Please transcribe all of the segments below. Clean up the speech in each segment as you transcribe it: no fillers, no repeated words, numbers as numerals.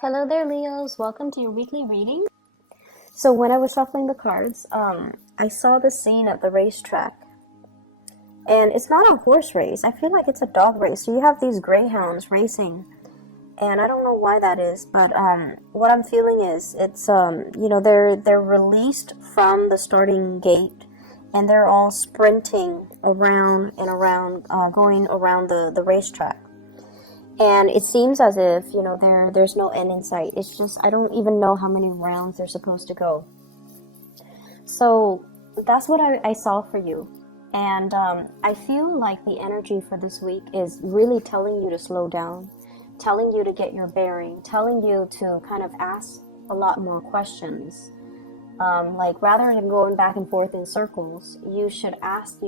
Hello there, Leos. Welcome to your weekly reading. So when I was shuffling the cards, I saw this scene at the racetrack. And it's not a horse race. I feel like it's a dog race. So you have these greyhounds racing. And I don't know why that is, but what I'm feeling is it's they're released from the starting gate and they're all sprinting around and around, going around the racetrack. And it seems as if, there's no end in sight. It's just, I don't even know how many rounds they're supposed to go. So that's what I saw for you. And I feel like the energy for this week is really telling you to slow down, telling you to get your bearing, telling you to kind of ask a lot more questions. Like rather than going back and forth in circles, you should ask,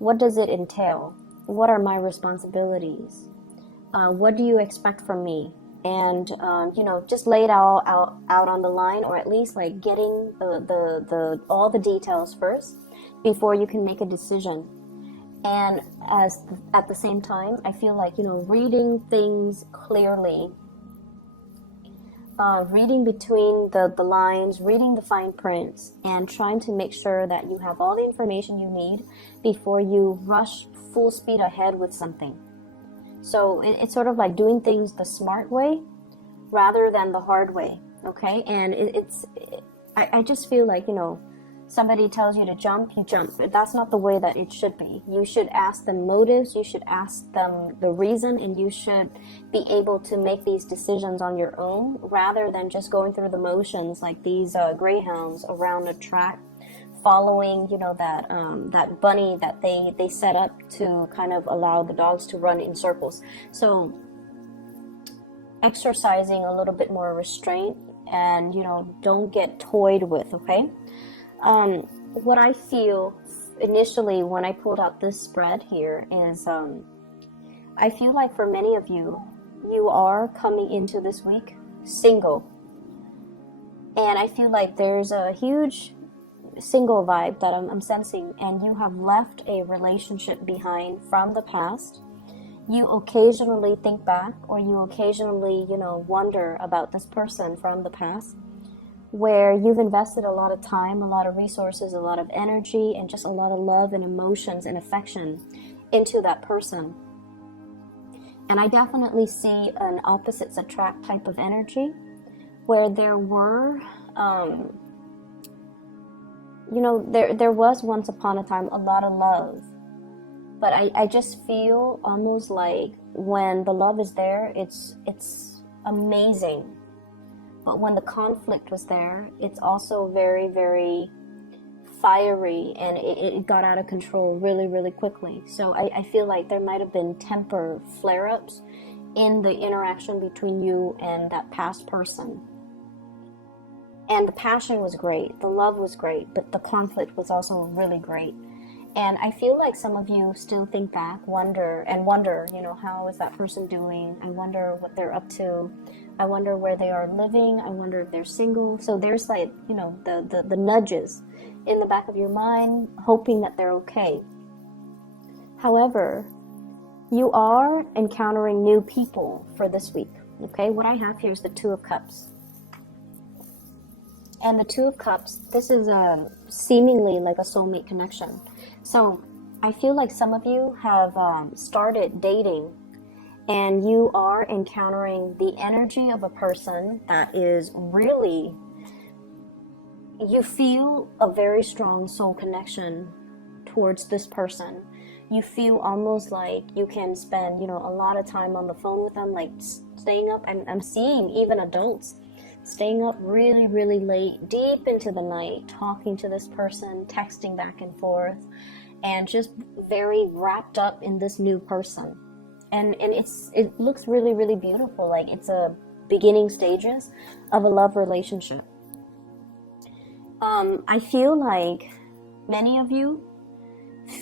what does it entail? What are my responsibilities? What do you expect from me? And just lay it all out on the line, or at least like getting the all the details first before you can make a decision. And at the same time, I feel like reading things clearly, reading between the lines, reading the fine prints, and trying to make sure that you have all the information you need before you rush full speed ahead with something. So it's sort of like doing things the smart way rather than the hard way, okay? And I just feel like, somebody tells you to jump, you jump. But that's not the way that it should be. You should ask them motives, you should ask them the reason, and you should be able to make these decisions on your own rather than just going through the motions like these greyhounds around a track, following that bunny that they set up to kind of allow the dogs to run in circles. So exercising a little bit more restraint and don't get toyed with, okay? What I feel initially when I pulled out this spread here is I feel like for many of you are coming into this week single, and I feel like there's a huge single vibe that I'm sensing, and you have left a relationship behind from the past. You occasionally think back, or you occasionally wonder about this person from the past, where you've invested a lot of time, a lot of resources, a lot of energy, and just a lot of love and emotions and affection into that person. And I definitely see an opposites attract type of energy where there were there was once upon a time a lot of love, but I just feel almost like when the love is there, it's amazing. But when the conflict was there, it's also very, very fiery, and it got out of control really, really quickly. So I feel like there might have been temper flare-ups in the interaction between you and that past person. And the passion was great, the love was great, but the conflict was also really great. And I feel like some of you still think back, wonder, how is that person doing? I wonder what they're up to. I wonder where they are living. I wonder if they're single. So there's like, the nudges in the back of your mind, hoping that they're okay. However, you are encountering new people for this week, okay? What I have here is the Two of Cups. And the Two of Cups, this is seemingly like a soulmate connection. So I feel like some of you have started dating, and you are encountering the energy of a person that is really, you feel a very strong soul connection towards this person. You feel almost like you can spend, a lot of time on the phone with them, like staying up. I'm seeing even adults staying up really, really late, deep into the night, talking to this person, texting back and forth, and just very wrapped up in this new person. And it looks really, really beautiful. Like it's a beginning stages of a love relationship. I feel like many of you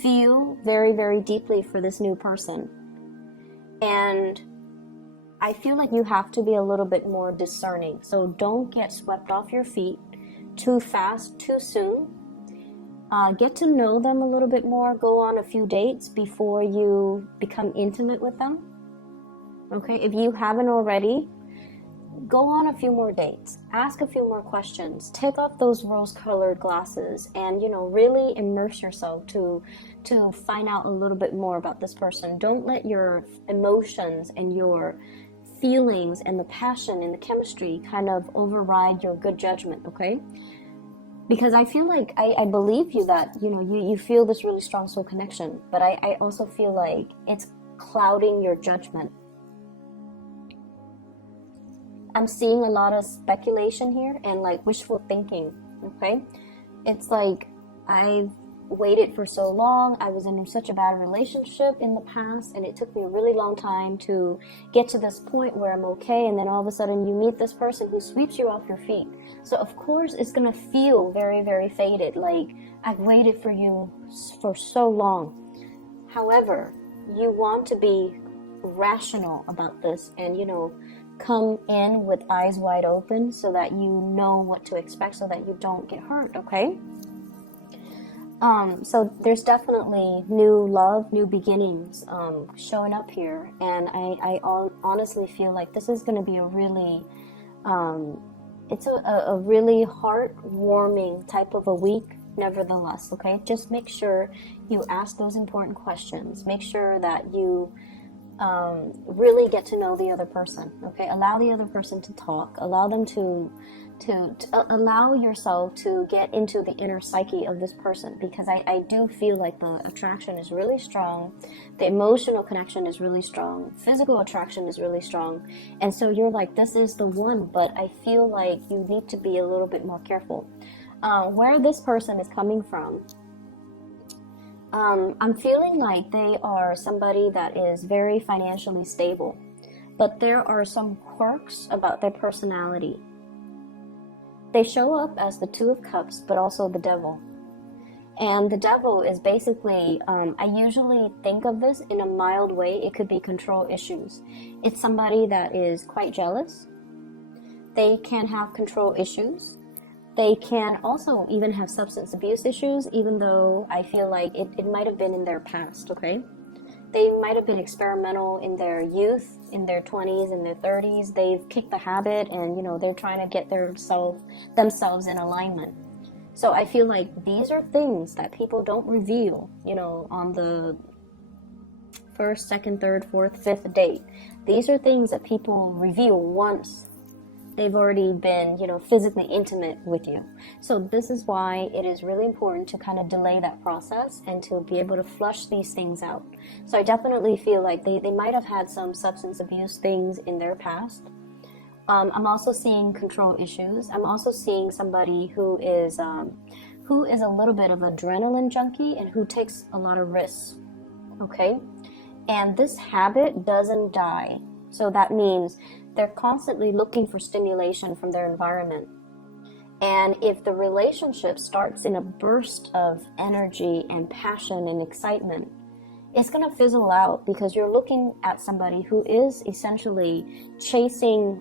feel very, very deeply for this new person. And I feel like you have to be a little bit more discerning. So don't get swept off your feet too fast, too soon. Get to know them a little bit more. Go on a few dates before you become intimate with them. Okay, if you haven't already, go on a few more dates, ask a few more questions, take off those rose-colored glasses, and really immerse yourself to find out a little bit more about this person. Don't let your emotions and your feelings and the passion and the chemistry kind of override your good judgment, okay? Because I feel like I believe you that you feel this really strong soul connection, but I also feel like it's clouding your judgment. I'm seeing a lot of speculation here and like wishful thinking, okay? It's like I've waited for so long. I was in such a bad relationship in the past, and it took me a really long time to get to this point where I'm okay, and then all of a sudden you meet this person who sweeps you off your feet. So of course it's gonna feel very, very faded, like I've waited for you for so long. However, you want to be rational about this and come in with eyes wide open so that you know what to expect, so that you don't get hurt, okay? So there's definitely new love, new beginnings showing up here, and I honestly feel like this is going to be a really, it's a really heartwarming type of a week nevertheless, okay? Just make sure you ask those important questions. Make sure that you really get to know the other person, okay? Allow the other person to talk. Allow them to allow yourself to get into the inner psyche of this person, because I do feel like the attraction is really strong, the emotional connection is really strong, physical attraction is really strong, and so you're like, this is the one, but I feel like you need to be a little bit more careful. Where this person is coming from, I'm feeling like they are somebody that is very financially stable, but there are some quirks about their personality. They show up as the Two of Cups, but also the Devil. And the Devil is basically, I usually think of this in a mild way. It could be control issues. It's somebody that is quite jealous. They can have control issues. They can also even have substance abuse issues, even though I feel like it might have been in their past, okay? They might have been experimental in their youth, in their 20s, in their 30s. They've kicked the habit and, they're trying to get themselves in alignment. So I feel like these are things that people don't reveal, on the first, second, third, fourth, fifth date. These are things that people reveal once they've already been, physically intimate with you. So this is why it is really important to kind of delay that process and to be able to flush these things out. So I definitely feel like they might have had some substance abuse things in their past. I'm also seeing control issues. I'm also seeing somebody who is a little bit of adrenaline junkie and who takes a lot of risks, okay? And this habit doesn't die. So that means they're constantly looking for stimulation from their environment. And if the relationship starts in a burst of energy and passion and excitement, it's going to fizzle out, because you're looking at somebody who is essentially chasing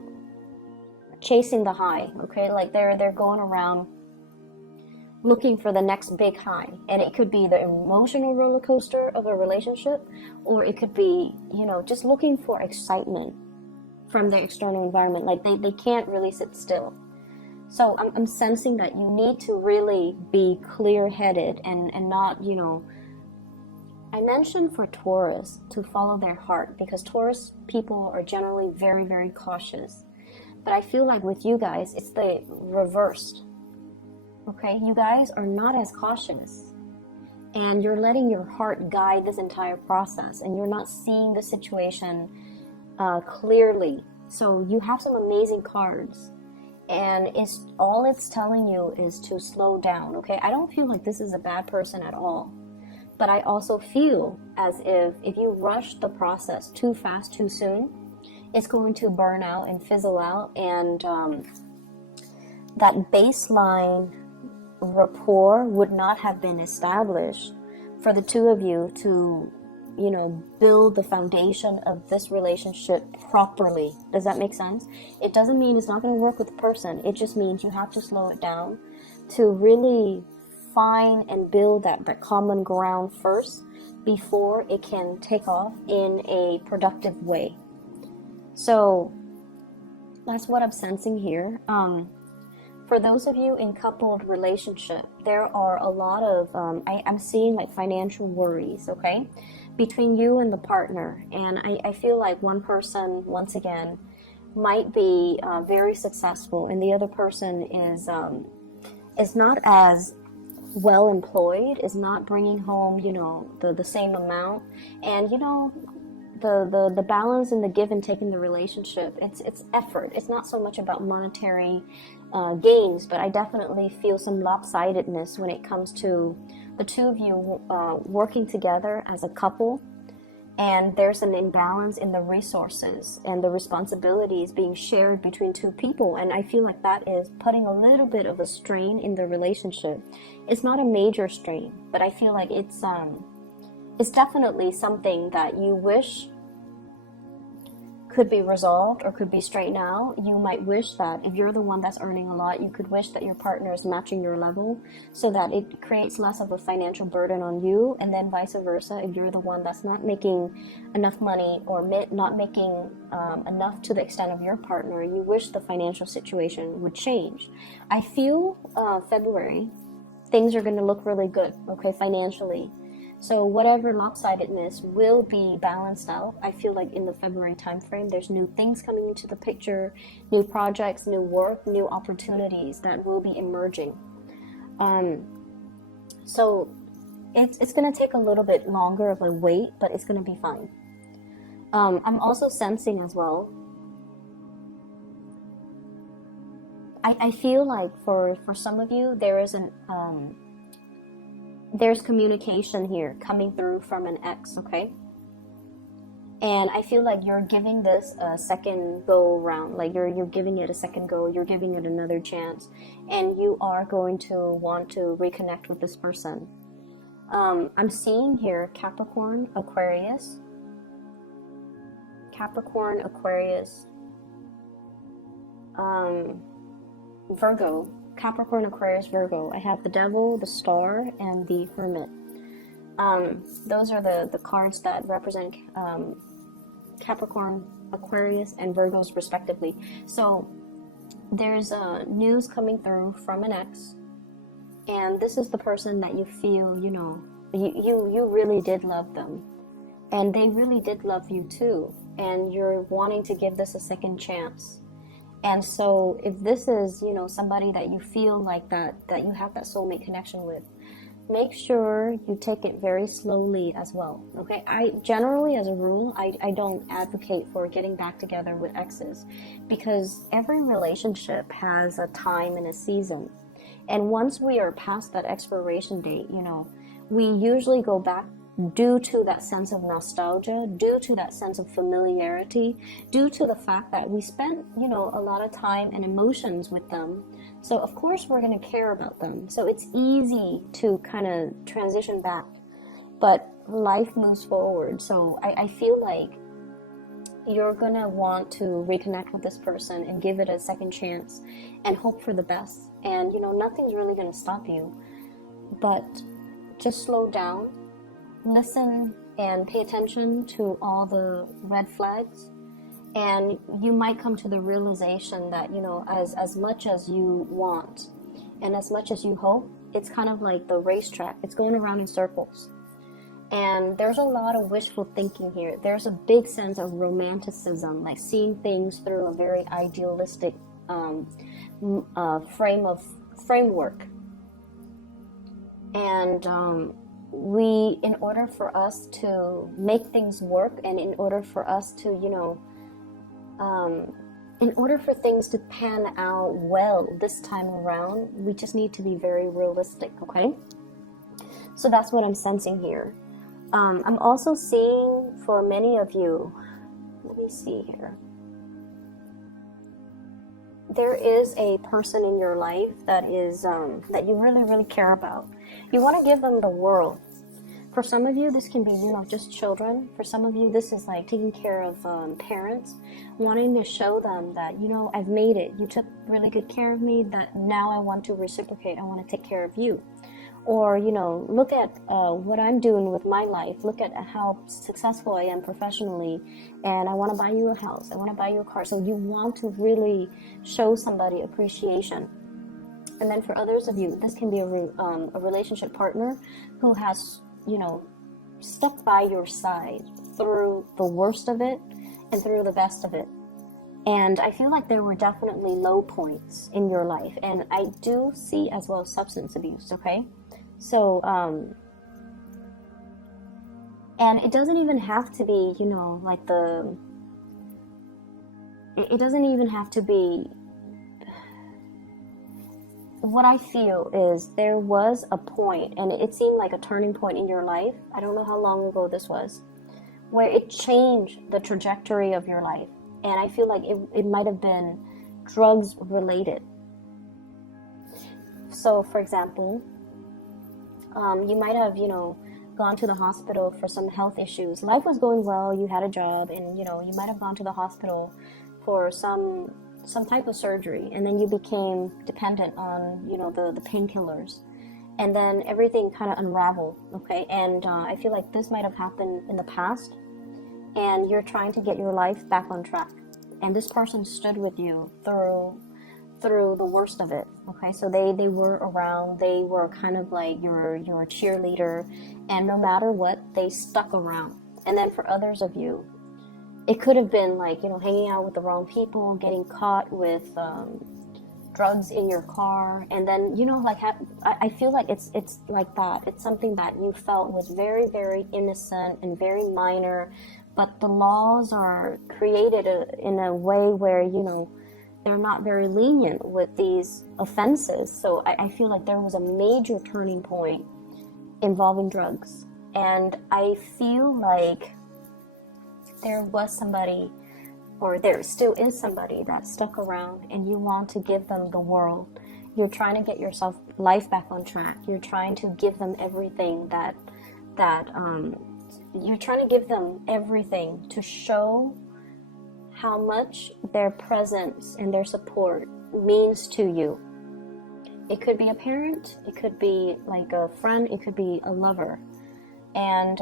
the high, okay? Like they're going around looking for the next big high, and it could be the emotional roller coaster of a relationship, or it could be, just looking for excitement from the external environment. Like they can't really sit still. So I'm sensing that you need to really be clear-headed and not, I mentioned for Taurus to follow their heart, because Taurus people are generally very, very cautious. But I feel like with you guys, it's the reversed. Okay, you guys are not as cautious, and you're letting your heart guide this entire process, and you're not seeing the situation clearly. So you have some amazing cards, and it's telling you is to slow down, okay? I don't feel like this is a bad person at all, but I also feel as if you rush the process too fast, too soon, it's going to burn out and fizzle out, and that baseline rapport would not have been established for the two of you to build the foundation of this relationship properly. Does that make sense? It doesn't mean it's not going to work with the person. It just means you have to slow it down to really find and build that common ground first before it can take off in a productive way. So That's what I'm sensing here. For those of you in coupled relationship, there are a lot of, I'm seeing like financial worries, okay, between you and the partner. And I feel like one person, once again, might be very successful, and the other person is not as well employed, is not bringing home, you know, the same amount. And, you know, the balance and the give and take in the relationship, it's effort. It's not so much about monetary gains, but I definitely feel some lopsidedness when it comes to the two of you working together as a couple, and there's an imbalance in the resources and the responsibilities being shared between two people. And I feel like that is putting a little bit of a strain in the relationship. It's not a major strain, but I feel like it's definitely something that you wish could be resolved or could be straightened out. You might wish that if you're the one that's earning a lot, you could wish that your partner is matching your level, so that it creates less of a financial burden on you. And then vice versa, if you're the one that's not making enough money or not making enough to the extent of your partner, you wish the financial situation would change. I feel February, things are going to look really good, okay, financially. So whatever lopsidedness will be balanced out. I feel like in the February timeframe, there's new things coming into the picture, new projects, new work, new opportunities that will be emerging. So it's going to take a little bit longer of a wait, but it's going to be fine. I'm also sensing as well, I feel like for some of you, there is there's communication here coming through from an ex, okay? And I feel like you're giving this a second go round, like you're giving it a second go, you're giving it another chance, and you are going to want to reconnect with this person. I'm seeing here Capricorn, Aquarius, Virgo. Capricorn, Aquarius, Virgo. I have the Devil, the Star, and the Hermit. Those are the cards that represent Capricorn, Aquarius, and Virgos respectively. So there's news coming through from an ex, and this is the person that you feel, you know, you really did love them, and they really did love you too, and you're wanting to give this a second chance. And so if this is, you know, somebody that you feel like that you have that soulmate connection with, make sure you take it very slowly as well, okay? I generally, as a rule, I don't advocate for getting back together with exes, because every relationship has a time and a season. And once we are past that expiration date, you know, we usually go back due to that sense of nostalgia, due to that sense of familiarity, due to the fact that we spent, you know, a lot of time and emotions with them. So of course we're going to care about them. So it's easy to kind of transition back, but life moves forward. So I feel like you're going to want to reconnect with this person and give it a second chance and hope for the best. And, you know, nothing's really going to stop you, but just slow down. Listen and pay attention to all the red flags, and you might come to the realization that, you know, as much as you want and as much as you hope, it's kind of like the racetrack. It's going around in circles, and there's a lot of wishful thinking here. There's a big sense of romanticism, like seeing things through a very idealistic framework, and in order for us to make things work, and in order for us to, you know, in order for things to pan out well this time around, we just need to be very realistic, okay? So that's what I'm sensing here. I'm also seeing for many of you, let me see here. There is a person in your life that is that you really, really care about. You want to give them the world. For some of you, this can be, you know, just children. For some of you, this is like taking care of parents, wanting to show them that, you know, I've made it. You took really good care of me, that now I want to reciprocate. I want to take care of you. Or, you know, look at what I'm doing with my life. Look at how successful I am professionally. And I want to buy you a house. I want to buy you a car. So you want to really show somebody appreciation. And then for others of you, this can be a relationship partner who has, you know, stuck by your side through the worst of it and through the best of it. And I feel like there were definitely low points in your life. And I do see as well substance abuse, okay? So, and it doesn't even have to be, you know, like it doesn't even have to be, what I feel is there was a point, and it seemed like a turning point in your life. I don't know how long ago this was, where it changed the trajectory of your life. And I feel like it might have been drugs related. So, for example, you might have, you know, gone to the hospital for some health issues. Life was going well, you had a job, and, you know, you might have gone to the hospital for some type of surgery, and then you became dependent on, you know, the painkillers. And then everything kind of unraveled, okay? And I feel like this might have happened in the past, and you're trying to get your life back on track. And this person stood with you through the worst of it, okay? So they were around, they were kind of like your cheerleader, and no matter what, they stuck around. And then for others of you, it could have been like, you know, hanging out with the wrong people, getting caught with drugs in your car, and then, you know, like I feel like it's like that. It's something that you felt was very, very innocent and very minor, but the laws are created in a way where, you know, they're not very lenient with these offenses. So I feel like there was a major turning point involving drugs, and I feel like there was somebody, or there still is somebody that stuck around, and you want to give them the world. You're trying to get yourself life back on track. You're trying to give them everything that you're trying to give them everything to show how much their presence and their support means to you. It could be a parent, it could be like a friend, it could be a lover. And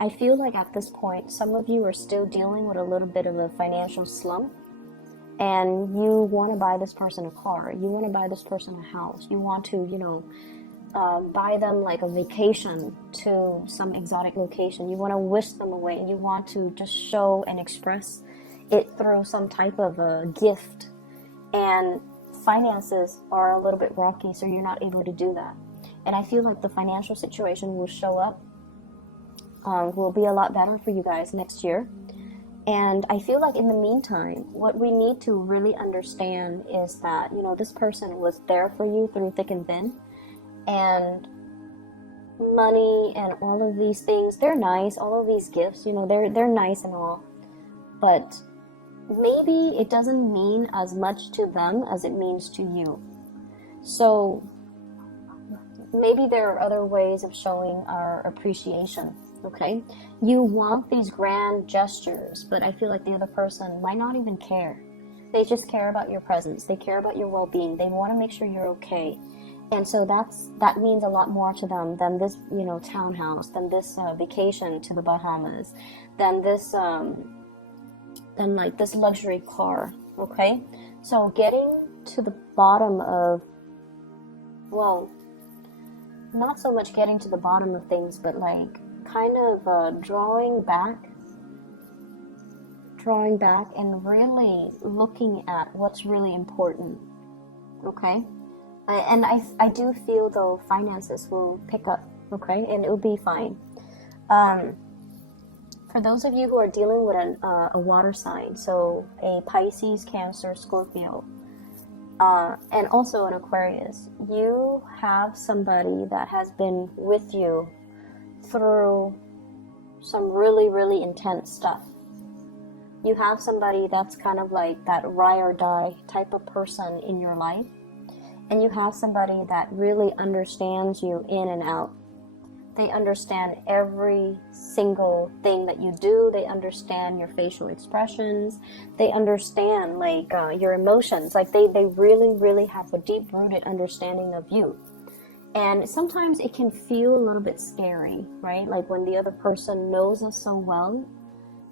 I feel like at this point, some of you are still dealing with a little bit of a financial slump, and you want to buy this person a car, you want to buy this person a house, you want to, you know, buy them like a vacation to some exotic location, you want to whisk them away, you want to just show and express it through some type of a gift, and finances are a little bit rocky, so you're not able to do that. And I feel like the financial situation will show up, will be a lot better for you guys next year. And I feel like in the meantime, what we need to really understand is that, you know, this person was there for you through thick and thin, and money and all of these things, they're nice, all of these gifts, you know, they're nice and all, but maybe it doesn't mean as much to them as it means to you. So maybe there are other ways of showing our appreciation, okay? You want these grand gestures, but I feel like the other person might not even care. They just care about your presence. They care about your well-being. They want to make sure you're okay. And so that means a lot more to them than this, you know, townhouse, than this vacation to the Bahamas, than this than like this luxury car, okay? So getting to the bottom of, well, not so much getting to the bottom of things, but like kind of drawing back and really looking at what's really important, okay? And I do feel, though, finances will pick up, okay? And it will be fine. For those of you who are dealing with a water sign, so a Pisces, Cancer, Scorpio, and also an Aquarius, you have somebody that has been with you through some really, really intense stuff. You have somebody that's kind of like that ride or die type of person in your life. And you have somebody that really understands you in and out. They understand every single thing that you do. They understand your facial expressions. They understand your emotions. Like they really, really have a deep-rooted understanding of you. And sometimes it can feel a little bit scary, right? Like when the other person knows us so well,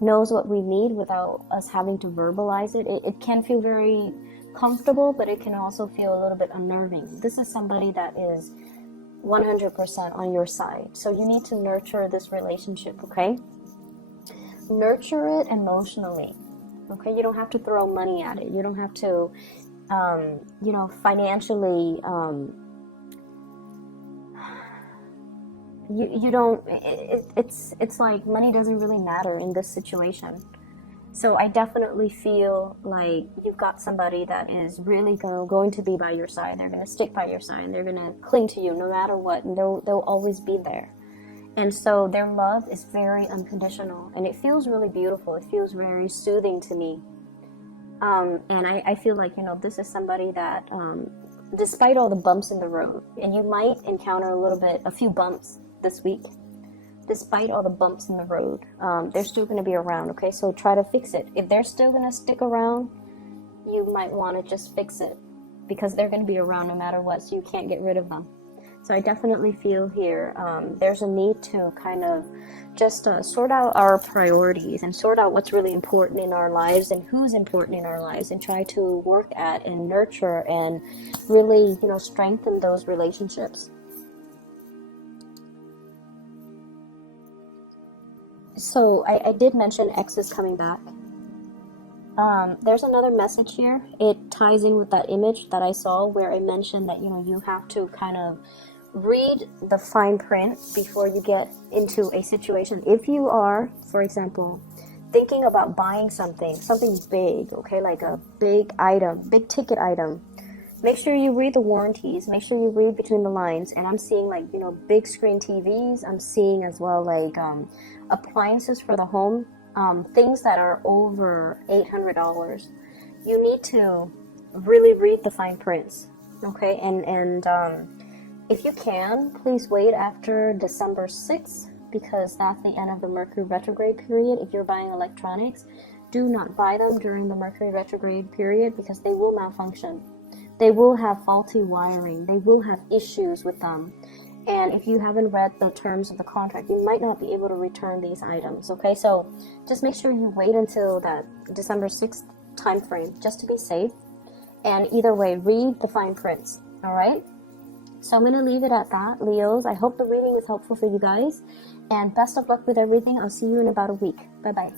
knows what we need without us having to verbalize it. It can feel very comfortable, but it can also feel a little bit unnerving. This is somebody that is 100% on your side. So you need to nurture this relationship, okay? Nurture it emotionally, okay? You don't have to throw money at it. You don't have to, financially, you don't, it's like money doesn't really matter in this situation. So I definitely feel like you've got somebody that is really going to be by your side. They're going to stick by your side, and they're going to cling to you no matter what, and they'll always be there. And so their love is very unconditional, and it feels really beautiful. It feels very soothing to me. And I feel like, this is somebody that, despite all the bumps in the road, and you might encounter a few bumps this week, despite all the bumps in the road, they're still going to be around, okay? So try to fix it. If they're still going to stick around, you might want to just fix it, because they're going to be around no matter what, so you can't get rid of them. So I definitely feel here there's a need to kind of just sort out our priorities and sort out what's really important in our lives and who's important in our lives, and try to work at and nurture and really, strengthen those relationships. So I did mention X is coming back. There's another message here. It ties in with that image that I saw where I mentioned that, you have to kind of read the fine print before you get into a situation. If you are, for example, thinking about buying something big, okay, like a big ticket item, make sure you read the warranties, make sure you read between the lines. And I'm seeing like, big screen TVs. I'm seeing as well like appliances for the home, things that are over $800. You need to really read the fine prints, okay? And if you can, please wait after December 6th, because that's the end of the Mercury retrograde period. If you're buying electronics, do not buy them during the Mercury retrograde period, because they will malfunction. They will have faulty wiring. They will have issues with them. And if you haven't read the terms of the contract, you might not be able to return these items, okay? So just make sure you wait until that December 6th time frame, just to be safe. And either way, read the fine prints, all right? So I'm going to leave it at that, Leos. I hope the reading is helpful for you guys. And best of luck with everything. I'll see you in about a week. Bye-bye.